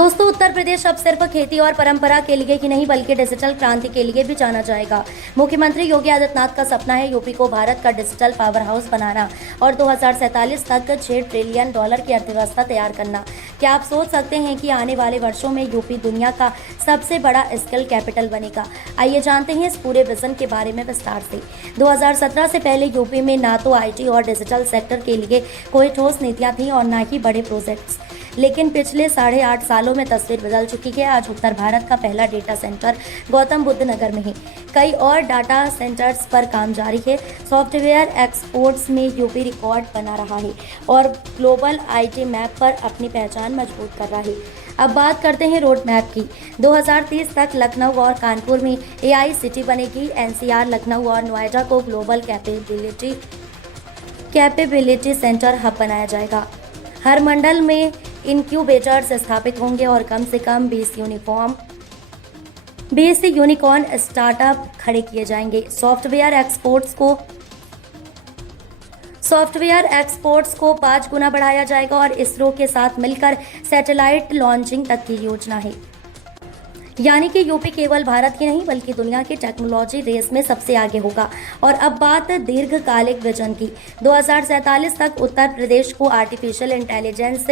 दोस्तों, उत्तर प्रदेश अब सिर्फ खेती और परंपरा के लिए ही नहीं बल्कि डिजिटल क्रांति के लिए भी जाना जाएगा। मुख्यमंत्री योगी आदित्यनाथ का सपना है यूपी को भारत का डिजिटल पावर हाउस बनाना और 2047 तक 6 ट्रिलियन डॉलर की अर्थव्यवस्था तैयार करना। क्या आप सोच सकते हैं कि आने वाले वर्षों में यूपी दुनिया का सबसे बड़ा स्किल कैपिटल बनेगा? आइए जानते हैं इस पूरे विजन के बारे में विस्तार से। 2017 से पहले यूपी में ना तो आईटी और डिजिटल सेक्टर के लिए कोई ठोस नीतियां थी और ना ही बड़े प्रोजेक्ट्स, लेकिन पिछले 8.5 सालों में तस्वीर बदल चुकी है। आज उत्तर भारत का पहला डेटा सेंटर गौतम बुद्ध नगर में है। कई और डाटा सेंटर्स पर काम जारी है। सॉफ्टवेयर एक्सपोर्ट्स में यूपी रिकॉर्ड बना रहा है और ग्लोबल आईटी मैप पर अपनी पहचान मजबूत कर रहा है। अब बात करते हैं रोड मैप की। 2030 तक लखनऊ और कानपुर में एआई सिटी बनेगी। एनसीआर, लखनऊ और नोएडा को ग्लोबल कैपेबिलिटी सेंटर हब बनाया जाएगा। हर मंडल में इनक्यूबेटर्स स्थापित होंगे और कम से कम 20 यूनिकॉर्न स्टार्टअप खड़े किए जाएंगे। सॉफ्टवेयर एक्सपोर्ट्स को 5 गुना बढ़ाया जाएगा और इसरो के साथ मिलकर सैटेलाइट लॉन्चिंग तक की योजना है। यानी कि यूपी केवल भारत की नहीं बल्कि दुनिया की टेक्नोलॉजी रेस में सबसे आगे होगा। और अब बात दीर्घकालिक विजन की। 2047 तक उत्तर प्रदेश को आर्टिफिशियल इंटेलिजेंस,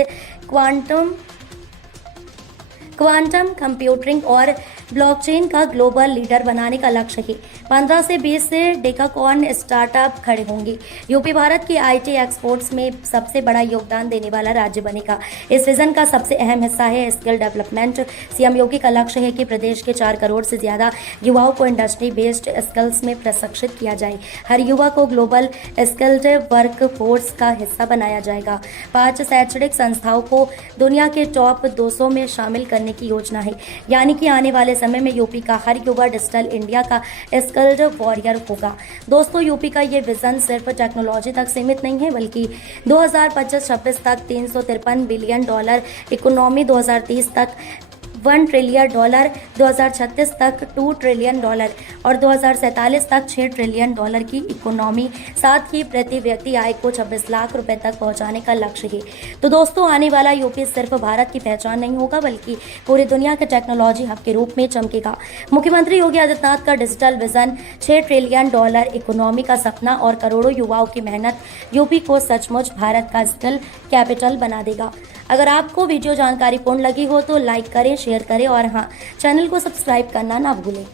क्वांटम कंप्यूटिंग और ब्लॉकचेन का ग्लोबल लीडर बनाने का लक्ष्य है। 15 से 20 डेकाकॉर्न स्टार्टअप खड़े होंगे। यूपी भारत की आईटी एक्सपोर्ट्स में सबसे बड़ा योगदान देने वाला राज्य बनेगा। इस विजन का सबसे अहम हिस्सा है स्किल डेवलपमेंट। सीएम योगी का लक्ष्य है कि प्रदेश के 4 करोड़ से ज्यादा युवाओं को इंडस्ट्री बेस्ड स्किल्स में प्रशिक्षित किया जाए। हर युवा को ग्लोबल स्किल्ड वर्क फोर्स का हिस्सा बनाया जाएगा। 5 शैक्षणिक संस्थाओं को दुनिया के टॉप 200 में शामिल करने की योजना है। यानी कि आने वाले समय में यूपी का हर युवा डिजिटल इंडिया का स्किल्ड वॉरियर होगा। दोस्तों, यूपी का ये विजन सिर्फ टेक्नोलॉजी तक सीमित नहीं है बल्कि 2025-26 तक 353 बिलियन डॉलर इकोनॉमी, 2030 तक 1 ट्रिलियन डॉलर, 2036 तक 2 ट्रिलियन डॉलर और 2047 तक 6 ट्रिलियन डॉलर की इकोनॉमी, साथ ही प्रति व्यक्ति आय को 26 लाख रुपए तक पहुंचाने का लक्ष्य है। तो दोस्तों, आने वाला यूपी सिर्फ भारत की पहचान नहीं होगा बल्कि पूरी दुनिया के टेक्नोलॉजी हब के रूप में चमकेगा। मुख्यमंत्री योगी आदित्यनाथ का digital vision, 6 trillion dollar economy का सपना और करोड़ों युवाओं की मेहनत यूपी को सचमुच भारत का स्किल कैपिटल बना देगा। अगर आपको वीडियो जानकारीपूर्ण लगी हो तो लाइक करें, शेयर करें और हाँ, चैनल को सब्सक्राइब करना ना भूलें।